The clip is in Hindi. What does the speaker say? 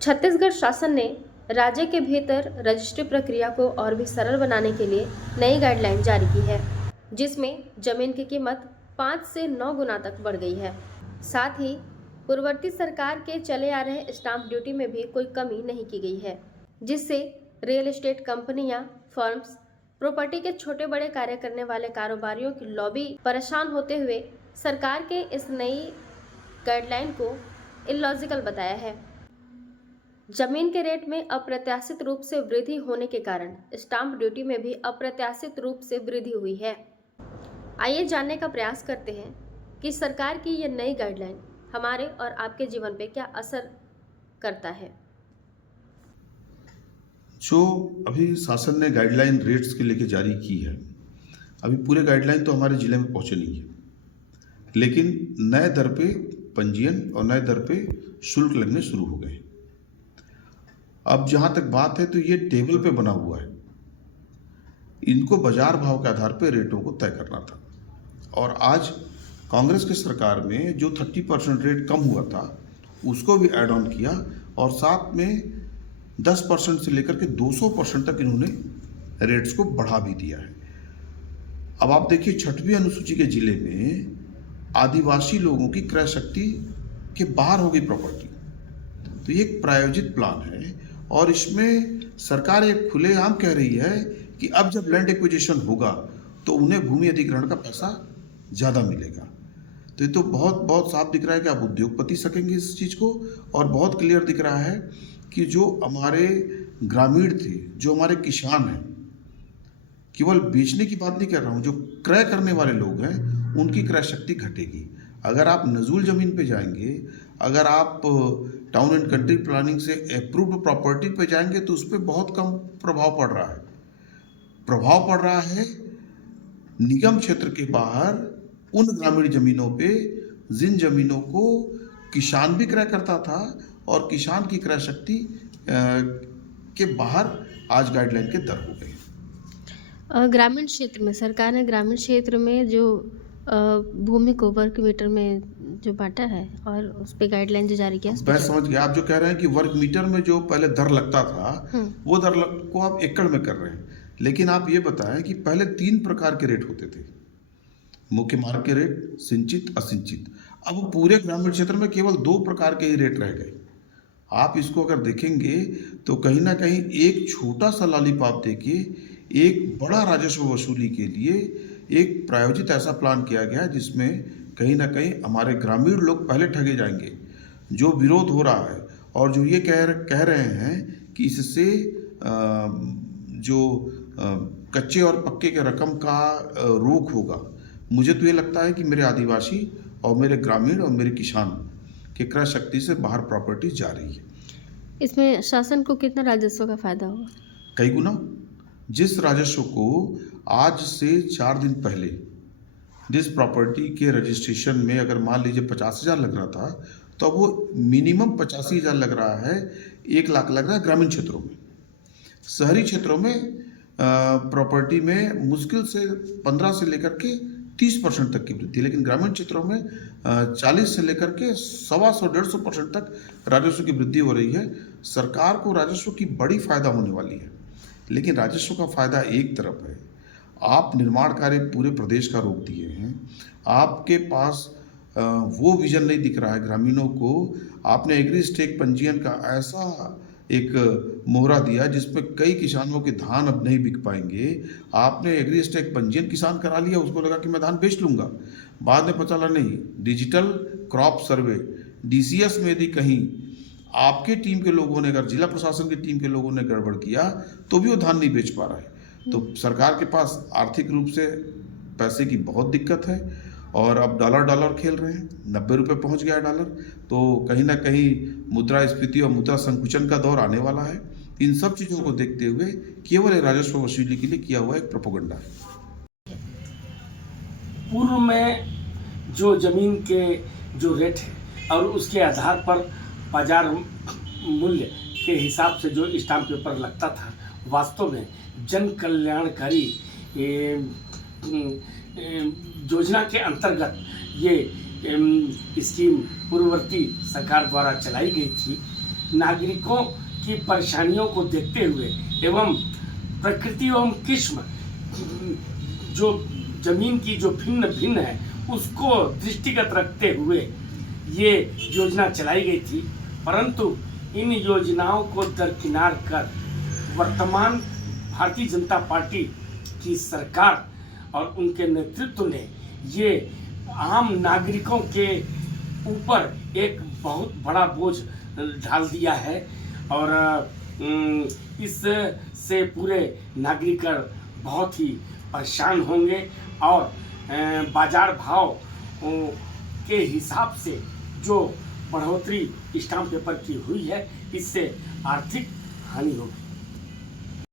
छत्तीसगढ़ शासन ने राज्य के भीतर रजिस्ट्री प्रक्रिया को और भी सरल बनाने के लिए नई गाइडलाइन जारी की है, जिसमें जमीन की कीमत 5 से 9 गुना तक बढ़ गई है। साथ ही पूर्ववर्ती सरकार के चले आ रहे स्टाम्प ड्यूटी में भी कोई कमी नहीं की गई है, जिससे रियल एस्टेट कंपनियां, फर्म्स, प्रॉपर्टी के छोटे बड़े कार्य करने वाले कारोबारियों की लॉबी परेशान होते हुए सरकार के इस नई गाइडलाइन को इलॉजिकल बताया है। जमीन के रेट में अप्रत्याशित रूप से वृद्धि होने के कारण स्टाम्प ड्यूटी में भी अप्रत्याशित रूप से वृद्धि हुई है। आइए जानने का प्रयास करते हैं कि सरकार की यह नई गाइडलाइन हमारे और आपके जीवन पे क्या असर करता है। जो अभी शासन ने गाइडलाइन रेट्स के लेके जारी की है, अभी पूरे गाइडलाइन तो हमारे ज़िले में पहुँचे नहीं है, लेकिन नए दर पे पंजीयन और नए दर पे शुल्क लगने शुरू हो गए हैं। अब जहाँ तक बात है तो ये टेबल पे बना हुआ है, इनको बाजार भाव के आधार पे रेटों को तय करना था। और आज कांग्रेस की सरकार में जो 30% रेट कम हुआ था उसको भी ऐड ऑन किया और साथ में 10% से लेकर के 200% तक इन्होंने रेट्स को बढ़ा भी दिया है। अब आप देखिए, 6वीं अनुसूची के जिले में आदिवासी लोगों की क्रय शक्ति के बाहर हो गई प्रॉपर्टी, तो ये एक प्रायोजित प्लान है और इसमें सरकार एक खुलेआम कह रही है कि अब जब लैंड एक्विजिशन होगा तो उन्हें भूमि अधिग्रहण का पैसा ज़्यादा मिलेगा। तो ये तो बहुत साफ दिख रहा है कि आप उद्योगपति सकेंगे इस चीज़ को, और बहुत क्लियर दिख रहा है कि जो हमारे ग्रामीण थे, जो हमारे किसान हैं, केवल बेचने की बात नहीं कर रहा हूँ, जो क्रय करने वाले लोग हैं उनकी क्रय शक्ति घटेगी। अगर आप नजूल ज़मीन पे जाएंगे, अगर आप टाउन एंड कंट्री प्लानिंग से अप्रूव्ड प्रॉपर्टी पे जाएंगे तो उस पर बहुत कम प्रभाव पड़ रहा है। प्रभाव पड़ रहा है निगम क्षेत्र के बाहर उन ग्रामीण ज़मीनों पे जिन ज़मीनों को किसान भी क्रय करता था और किसान की क्रय शक्ति के बाहर आज गाइडलाइन के दर हो गए। ग्रामीण क्षेत्र में सरकार ने ग्रामीण क्षेत्र में जो भूमि को वर्ग मीटर में जो बांटा है और उस पर गाइडलाइन जो जारी किया, मैं समझ गया। आप जो कह रहे हैं कि वर्ग मीटर में जो पहले दर लगता था वो दर को आप एकड़ में कर रहे हैं, लेकिन आप ये बताएं कि पहले 3 प्रकार के रेट होते थे, मुख्य मार्ग के रेट, सिंचित, असिंचित। अब पूरे ग्रामीण क्षेत्र में केवल 2 प्रकार के ही रेट रह गए। आप इसको अगर देखेंगे तो कहीं ना कहीं एक छोटा सा लॉलीपॉप देखिए, एक बड़ा राजस्व वसूली के लिए एक प्रायोजित ऐसा प्लान किया गया जिसमें कहीं ना कहीं हमारे ग्रामीण लोग पहले ठगे जाएंगे। जो विरोध हो रहा है और जो ये कह रहे हैं कि इससे जो कच्चे और पक्के के रकम का रोक होगा, मुझे तो ये लगता है कि मेरे आदिवासी और मेरे ग्रामीण और मेरे किसान के क्रय शक्ति से बाहर प्रॉपर्टी जा रही है। इसमें शासन को कितना राजस्व का फायदा होगा? कई गुना। जिस राजस्व को आज से 4 दिन पहले जिस प्रॉपर्टी के रजिस्ट्रेशन में अगर मान लीजिए 50,000 लग रहा था, तो अब वो मिनिमम 85,000 लग रहा है, 1 लाख लग रहा है ग्रामीण क्षेत्रों में। शहरी क्षेत्रों में प्रॉपर्टी में मुश्किल से 15 से लेकर के 30% तक की वृद्धि, लेकिन ग्रामीण क्षेत्रों में 40 से लेकर के 125-150% तक राजस्व की वृद्धि हो रही है। सरकार को राजस्व की बड़ी फायदा होने वाली है, लेकिन राजस्व का फायदा एक तरफ है, आप निर्माण कार्य पूरे प्रदेश का रोक दिए हैं, आपके पास वो विजन नहीं दिख रहा है ग्रामीणों को। आपने एग्री स्टेक पंजीयन का ऐसा एक मोहरा दिया जिसमें कई किसानों के धान अब नहीं बिक पाएंगे। आपने एग्री स्टेक पंजीयन किसान करा लिया, उसको लगा कि मैं धान बेच लूँगा, बाद में पता चला नहीं। डिजिटल क्रॉप सर्वे DCS में यदि कहीं आपके टीम के लोगों ने, अगर जिला प्रशासन की टीम के लोगों ने गड़बड़ किया तो भी वो धान नहीं बेच पा रहा है। तो सरकार के पास आर्थिक रूप से पैसे की बहुत दिक्कत है और अब डॉलर खेल रहे हैं, 90 रुपये पहुँच गया डॉलर। तो कहीं ना कहीं मुद्रास्फीति और मुद्रा संकुचन का दौर आने वाला है। इन सब चीज़ों को देखते हुए केवल राजस्व वसूली के लिए किया हुआ एक प्रोपेगेंडा है। पूर्व में जो जमीन के जो रेट है और उसके आधार पर बाजार मूल्य के हिसाब से जो स्टाम्प पेपर लगता था, वास्तव में जन कल्याणकारी योजना के अंतर्गत ये स्कीम पूर्ववर्ती सरकार द्वारा चलाई गई थी। नागरिकों की परेशानियों को देखते हुए एवं प्रकृति एवं किस्म जो जमीन की जो भिन्न भिन्न है उसको दृष्टिगत रखते हुए ये योजना चलाई गई थी, परंतु इन योजनाओं को दरकिनार कर वर्तमान भारतीय जनता पार्टी की सरकार और उनके नेतृत्व ने ये आम नागरिकों के ऊपर एक बहुत बड़ा बोझ डाल दिया है और इससे पूरे नागरिक बहुत ही परेशान होंगे और बाजार भाव के हिसाब से जो बढ़ोतरी स्टाम्प पेपर की हुई है इससे आर्थिक हानि होगी।